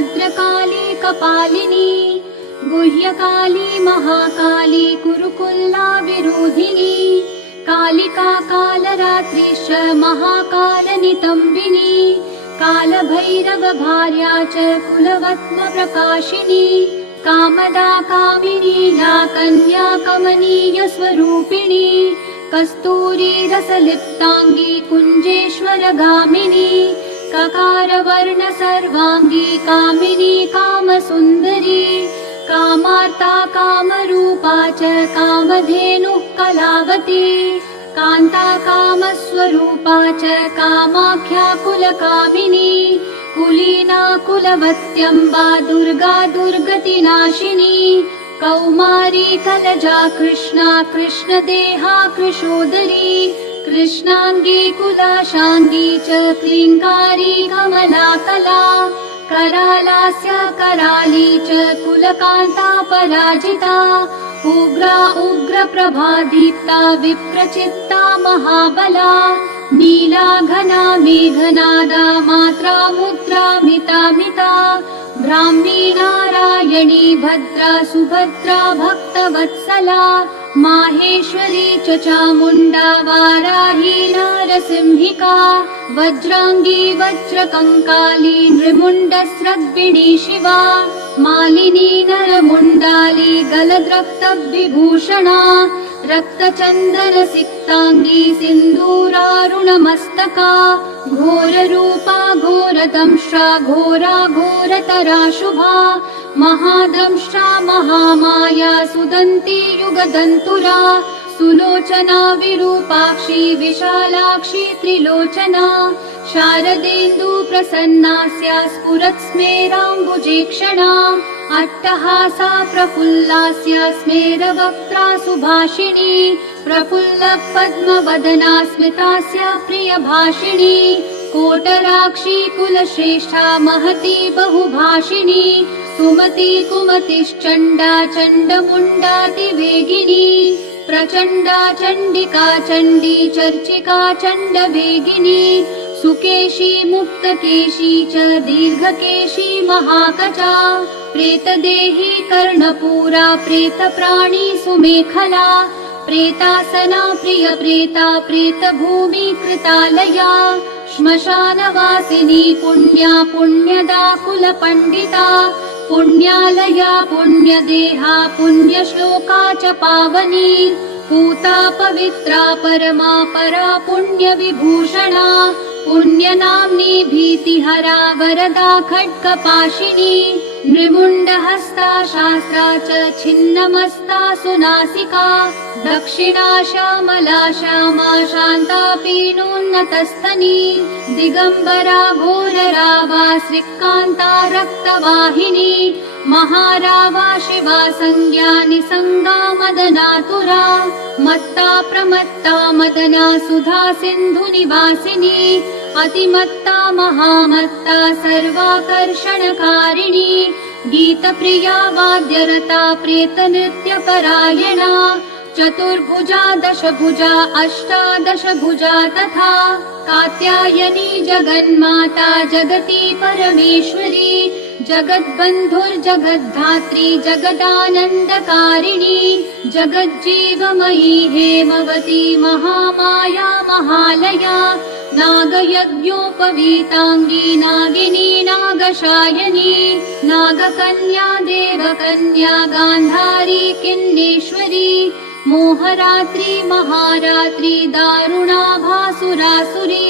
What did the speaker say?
भद्रकाली कपालिनी गुह्यकाली महाकाली कुरुकुल्ला विरोधिनी कालिका कालरात्रिश्च महाकालनितम्बिनी कालभैरव भार्या च कुलवत्म प्रकाशिनी कामदा कामिनी लाकन्या कमनीय स्वरूपिणी कस्तूरी रसलिप्तांगी कुंजेश्वर गामिनी ककार वर्ण सर्वांगी कामिनी कामसुंदरी कामार्ता कामरूपा च कामधेनुः कलावती कांता कामस्वरूपा च कामाख्या कुलकामिनी कुलीना कुलवत्यंबा दुर्गा दुर्गतिनाशिनी कौमारी कलजा कृष्णा कृष्णदेहा कृशोदरी कृष्णांगी कुलाशांगी च क्लींकारी कमलाकला करालास्य कराली च कुलकांता पराजिता उग्रा उग्र प्रभादीप्ता विप्रचित्ता महाबला नीला घना मेघनादा मात्रा मुद्रा मिता मिता ब्राह्मी नारायणी भद्रा सुभद्रा भक्तवत्सला माहेश्वरी च चामुण्डा वाराही नारसिंहिका वज्रांगी वज्रकंकाली नृमुण्डस्रग्विणी शिवा मालिनी नरमुण्डाली गलद्रक्तविभूषणा रक्तचन्दन सिक्तांगी सिन्दूरारुणमस्तका घोररूपा घोरदंष्ट्रा घोरा घोरतरा शुभा महादंष्ट्रा महामाया सुदन्ती युगदन्तुरा सुलोचना विरूपाक्षी विशालाक्षी त्रिलोचना शारदेन्दु प्रसन्नास्या स्फुरत्स्मेराम्बुजेक्षणा अट्टहासा प्रफुल्लास्या स्मेरवक्त्रा सुभाषिणी प्रफुल्ल पद्मवदना स्मितास्या प्रियभाषिणी कोटराक्षी कुलश्रेष्ठा महती बहुभाषिणी सुमती कुमतिश्चण्डा चण्डमुण्डातिवेगिनी प्रचण्डा चण्डिका चण्डी चर्चिका चण्डवेगिनी सुकेशी मुक्तकेशी च दीर्घकेशी महाकचा प्रेतदेही कर्णपूरा प्रेतप्राणी सुमेखला प्रेतासना प्रियप्रेता प्रेतभूमि कृतालया श्मशानवासिनी पुण्या पुण्यदा कुलपण्डिता पुण्यालया पुण्यदेहा पुण्यश्लोका च पावनी पूता पवित्रा परमा परा पुण्यविभूषणा पुण्यनाम्नी भीतिहरा वरदा खड्गपाशिनी नृमुण्डहस्ता शास्त्रा च छिन्नमस्ता सुनासिका दक्षिणा श्यामला श्यामा शान्ता पीनोन्नतस्तनी दिगम्बरा घोररावा श्रीकान्ता रक्तवाहिनी महारावा शिवा संज्ञा निसंगा मदनातुरा मत्ता प्रमत्ता मदना सुधा सिन्धु निवासिनी अतिमत्ता महामत्ता सर्वाकर्षणकारिणी गीतप्रिया वाद्यरता प्रेतनृत्यपरायणा चतुर्भुजा दशभुजा अष्टादशभुजा तथा कात्यायनी जगन्माता जगती परमेश्वरी जगद्बन्धुर्जगद्धात्री जगदानन्दकारिणी जगज्जीवमयी हेमवती महामाया महालया नागयज्ञोपवीताङ्गी नागिनी नागशायनी नागकन्या देवकन्या गान्धारी किन्नेश्वरी मोहरात्रि महारात्रि दारुणा भासुरासुरी